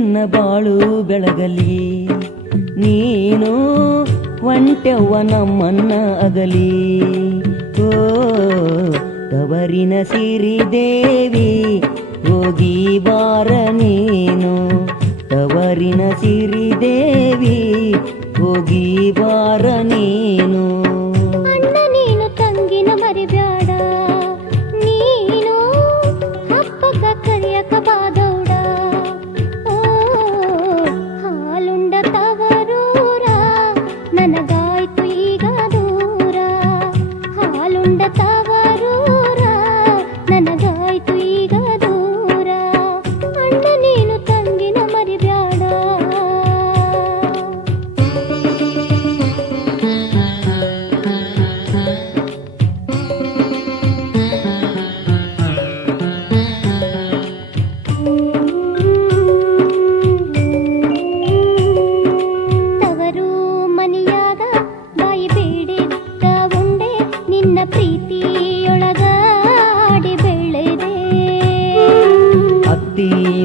ನಿನ್ನ ಬಾಳು ಬೆಳಗಲಿ, ನೀನು ಒಂಟೆವ್ವ ನಮ್ಮನ್ನ ಅಗಲಿ. ಓ, ತವರಿನ ಸಿರಿ ದೇವಿ, ಹೋಗಿ ಬಾರ ನೀನು. ತವರಿನ ಸಿರಿ ದೇವಿ, ಹೋಗಿ ಬಾರ ನೀನು.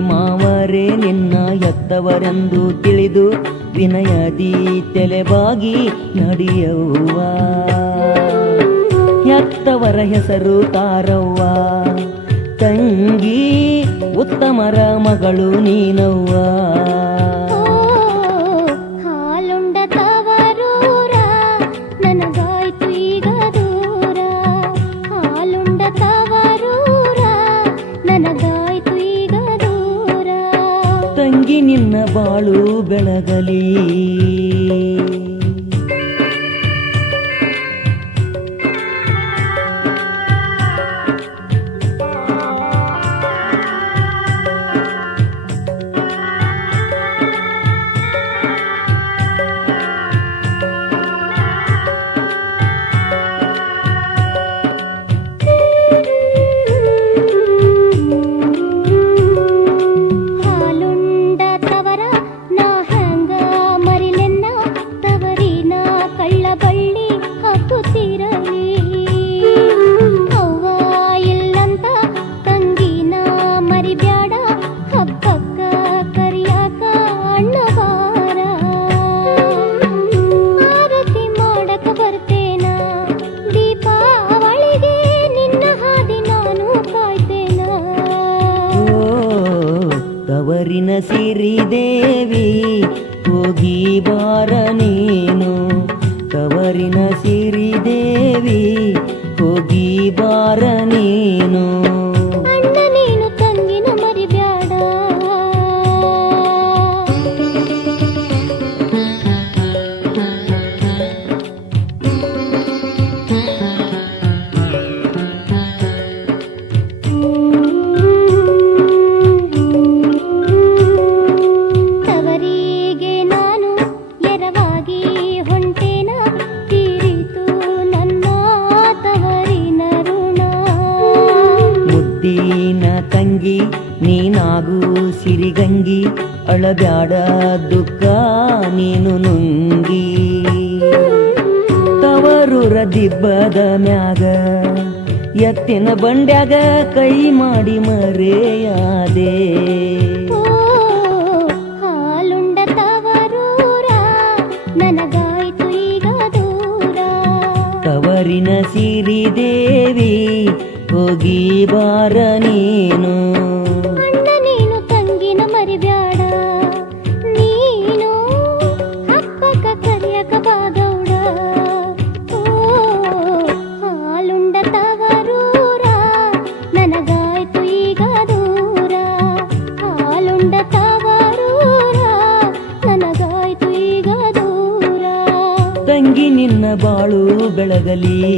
ಮಾವರೇ ನಿನ್ನ ಎತ್ತವರೆಂದು ತಿಳಿದು ವಿನಯದಿ ತೆಲೆಬಾಗಿ ನಡೆಯವ್ವ ಎತ್ತವರ ಹೆಸರು ತಾರವ್ವ. ತಂಗಿ ಉತ್ತಮರ ಮಗಳು ನೀನವ್ವ. ನಿನ್ನ ಬಾಳು ಬೆಳಗಲಿ. ಸಿರಿ ದೇವಿ ಹೋಗಿ ಬಾರ ನೀನು. ತವರಿನ ಸಿರಿ ದೇವಿ ಹೋಗಿ ಬಾರ ನೀನು. ಮುದ್ದಿನ ತಂಗಿ ನೀನಾಗೂ ಸಿರಿಗಂಗಿ ಅಳಬ್ಯಾಡ ದುಃಖ ನೀನು ನುಂಗಿ. ತವರೂರ ದಿಬ್ಬದ ಮ್ಯಾಗ ಎತ್ತಿನ ಬಂಡ್ಯಾಗ ಕೈ ಮಾಡಿ ಮರೆಯಾದೆ. ಹಾಲುಂಡ ತವರೂರ ನನಗಾಯ್ತು ಈಗ ದೂರ. ತವರಿನ ಸಿರಿ ದೇವಿ ಹೋಗಿ ಬಾರ ನೀನು. ಅಣ್ಣ ನೀನು ತಂಗಿನ ಮರಿಬ್ಯಾಡ. ನೀನು ಅಪ್ಪಕ ಕರಿಯಕ ಬಾಗೌಡ ಓ ಹಾಲುಂಡ ತವರೂರ. ನನಗಾಯ್ತು ಈಗ ದೂರ. ಹಾಲುಂಡ ತವರೂರ. ನನಗಾಯ್ತು ಈಗ ದೂರ. ತಂಗಿ ನಿನ್ನ ಬಾಳು ಬೆಳಗಲಿ.